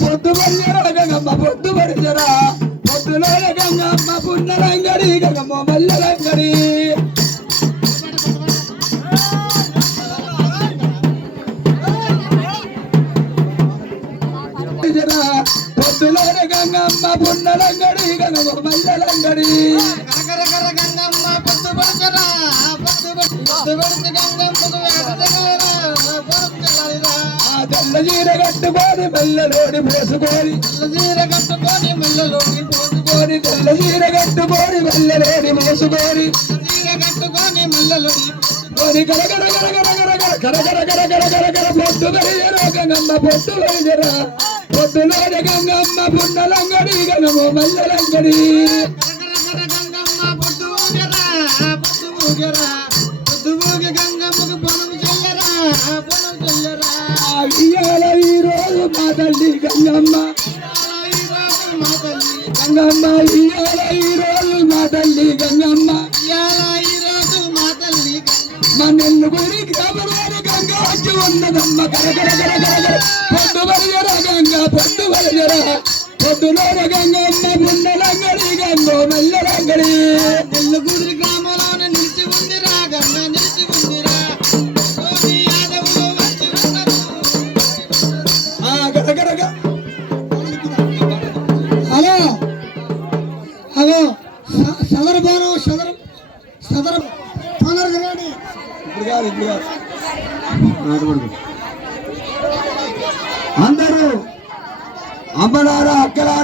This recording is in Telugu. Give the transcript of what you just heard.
పొద్దు గంగమ్మ పొద్దు పడిచరా పొద్దులో గంగమ్మ పున్నరంగడి గంగమ్మ మల్లరంగడి పొద్దులో గంగమ్మ పున్నరంగడి గంగమ్మ మల్లరంగడి గంగమ్మ పొద్దు పడిచరా పొద్దు పడిచి గంగమ్మకు తెల్ల చీర కట్టుకొని మెల్లలోని పోసుకొని తెల్ల చీర కట్టుకొని మెల్లలోని పోసుకొని తెల్ల చీర కట్టుకొని మెల్లలోని మోసుకొని చీర కట్టుకొని మెల్లలోని పోసుకొని గరగర గరగర గరగర గరగర గరగర గరగర పొద్దు బయలుదేరా గంగమ్మ పొద్దు బయలుదేరా పొద్దులోని గంగమ్మ పున్నలంగడి గంగమ్మ మల్లలంగడి గంగమ్మ పొద్దు ఊగరా పొద్దు ఊగరా పొద్దు ఊగి గంగమ్మకు పొలం చెల్లరా పొలం చెల్లరా ఇయాల ఈ రోజు మా తల్లి గంగమ్మ గంగమ్మ ఇయాల ఈ రోజు మా తల్లి గంగమ్మ ఇయాల ఈ రోజు మా తల్లి మా నెల్లుగురి గ్రామంలోని గంగ వచ్చి ఉన్నదమ్మ గరగర గరగర పొద్దు బలిజరా గంగ పొద్దు బలిజరా పొద్దులోన గంగమ్మ పున్నలంగడి గంగో మెల్లలంగడి నెల్లుగురి గ్రామంలోనే నిలిచి ఉందిరా గంగ నిలిచి ఉందిరా హలో అగో సదరు బాను సదరు సదరు తొందరగా రండి ఇప్పుడు అందరూ అమ్మలారా అక్కలారా